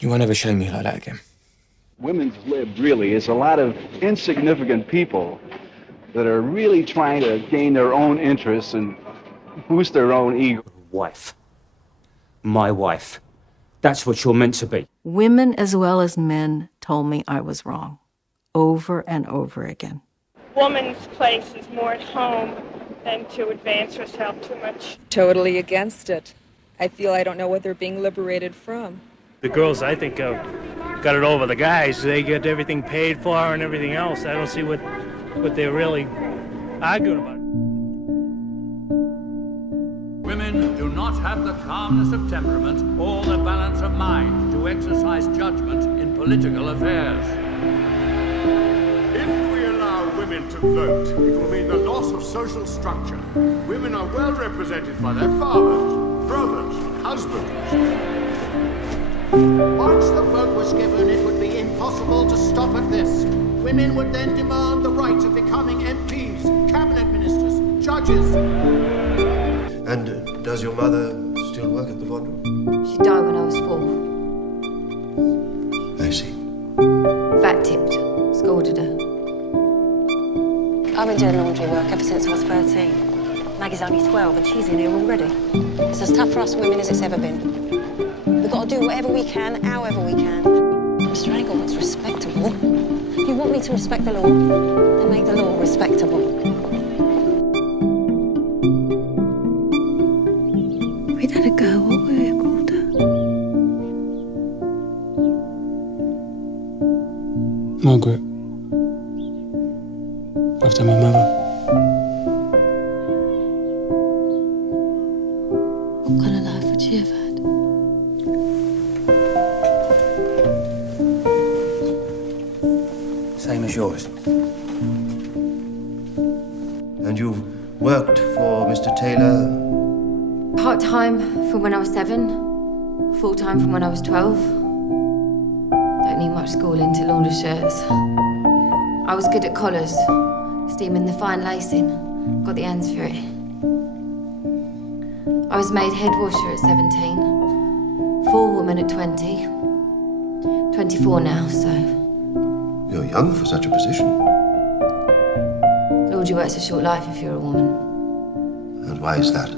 You won't ever show me like that again. Women's lib really is a lot of insignificant people that are really trying to gain their own interests and boost their own ego. Wife. My wife. That's what you're meant to be. Women as well as men told me I was wrong, over and over again. Woman's place is more at home than to advance herself too much. Totally against it. I feel I don't know what they're being liberated from. The girls, I think, got it over the guys. They get everything paid for and everything else. I don't see what they're really arguing about. Women do not have the calmness of temperament or the balance of mind to exercise judgment in political affairs. If we allow women to vote, it will mean the loss of social structure. Women are well represented by their fathers, brothers, husbands. Once the vote was given, it would be impossible to stop at this. Women would then demand the right of becoming MPs, cabinet ministers, judges. And does your mother still work at the laundry? She died when I was 4. I see. Fat-tipped. Scolded her. I've been doing laundry work ever since I was 13. Maggie's only 12 and she's in here already. It's as tough for us women as it's ever been. We've got to do whatever we can, however we can. Mr. Angle wants respectable. You want me to respect the law? Then make the law respectable. We'd had a girl, what were we called her? Margaret. After my mother. What kind of life would she have had? Same as yours. And you've worked for Mr. Taylor? Part-time from when I was 7. Full-time from when I was 12. Don't need much schooling to launder shirts. I was good at collars, steaming the fine lacing. Got the hands for it. I was made head washer at 17. Forewoman at 20. 24 now, so... You're young for such a position. Laundry work's a short life if you're a woman. And why is that?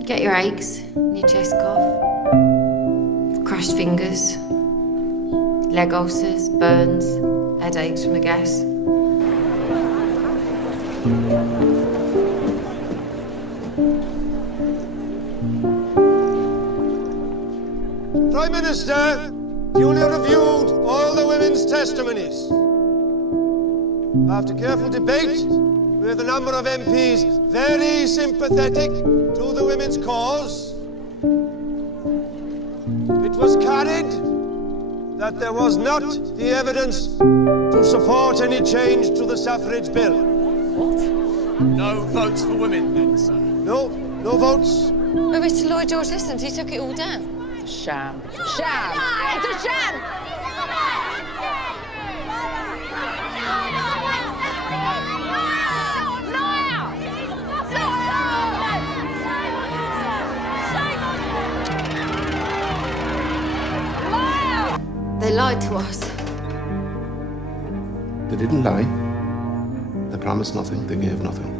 You get your aches, and your chest cough, crushed fingers, leg ulcers, burns, headaches from the gas. Prime Minister, duly reviewed all the women's testimonies. After careful debate with a number of MPs very sympathetic to the women's cause, it was carried that there was not the evidence to support any change to the suffrage bill. What? No votes for women then, sir? No votes. But Mr. Lloyd George, listen, he took it all down. It's a sham. Sham! It's a sham! They lied to us. They didn't lie. They promised nothing, they gave nothing.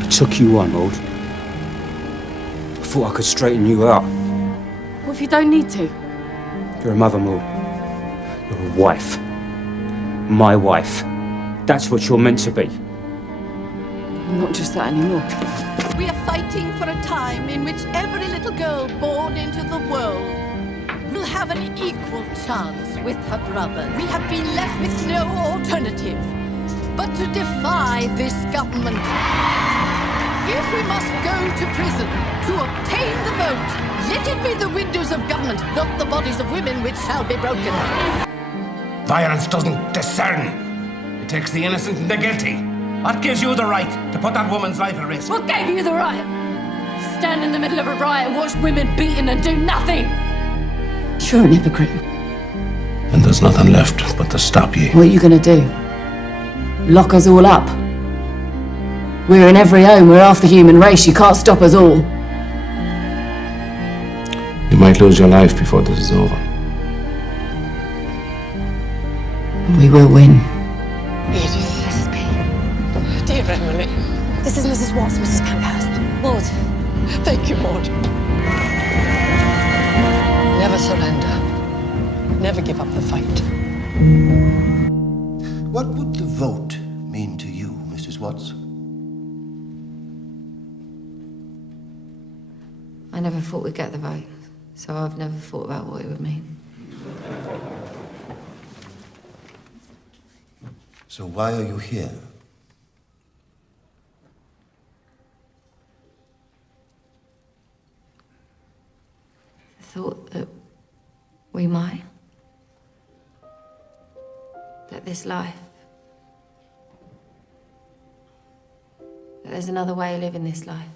I took you on, Maud. I thought I could straighten you out. What if you don't need to? You're a mother, Maud. You're a wife. My wife. That's what you're meant to be. I'm not just that anymore. We are fighting for a time in which every little girl born into the world will have an equal chance with her brother. We have been left with no alternative but to defy this government. If we must go to prison to obtain the vote, let it be the windows of government, not the bodies of women, which shall be broken. Violence doesn't discern. It takes the innocent and the guilty. What gives you the right to put that woman's life at risk? What gave you the right? Stand in the middle of a riot and watch women beaten and do nothing. You're an hypocrite. And there's nothing left but to stop you. What are you gonna do? Lock us all up? We're in every home, we're half the human race, you can't stop us all. You might lose your life before this is over. We will win. Edith. Mrs. B. Dear Emily. This is Mrs. Watts, Mrs. Pankhurst. Maud. Thank you, Maud. Never surrender. Never give up the fight. What would the vote mean to you, Mrs. Watts? I never thought we'd get the vote, so I've never thought about what it would mean. So why are you here? I thought that we might. That this life, that there's another way of living this life.